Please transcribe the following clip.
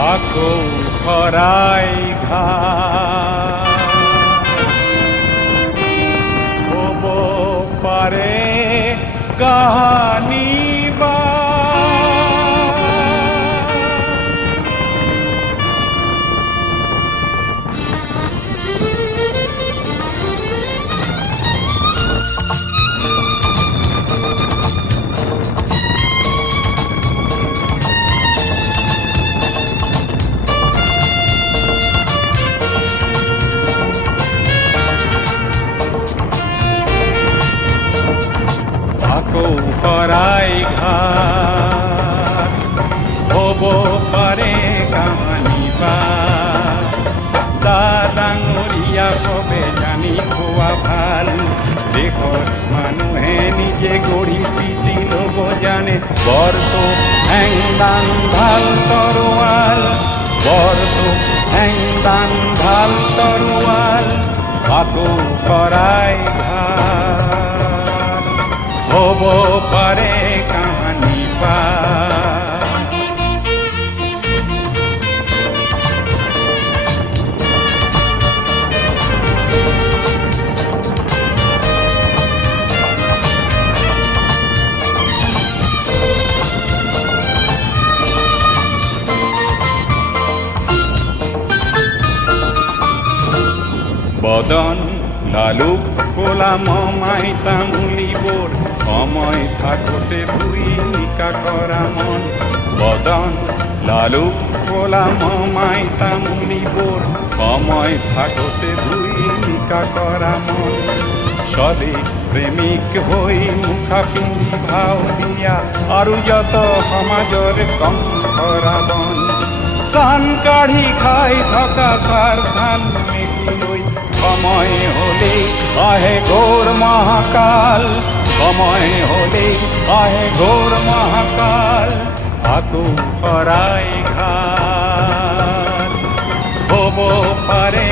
আকৌ শৰাই ঘা হ'ব পাৰে কাহানী বা আকৌ শৰাই ঘাট হ'ব পাৰে কাহানী বা ডাঙৰীয়া সবে জানি থোৱা ভাল দেশৰ মানুহে নিজে গঢ়ি পিটি ল'ব জানে বৰটো হেংদান ভাল তৰোৱাল বৰটো হেংদান ভাল তৰোৱাল আকৌ শৰাই ঘাট হ'ব পাৰে কাহানী বা বদন লালুক কোলা মমাই তামুলিবোৰ সময় থাকোঁতে ভুই নিকা কৰা মন বদন লালুক কোলা মমাই তামুলিবোৰ সময় থাকোঁতে ভুই নিকা কৰা মন চলি প্ৰেমিক হৈ মুখা পিন্ধি ভাও দিয়া আৰু যত সমাজৰ কংস ৰাৱণ কাণ কাঢ়ি খাই থকা স্বাৰ্থান মেলি সময় হলে আহে ঘোর মহাকাল সময় হলে আহে ঘোর মহাকাল আকৌ শৰাই ঘাট হ'ব পাৰে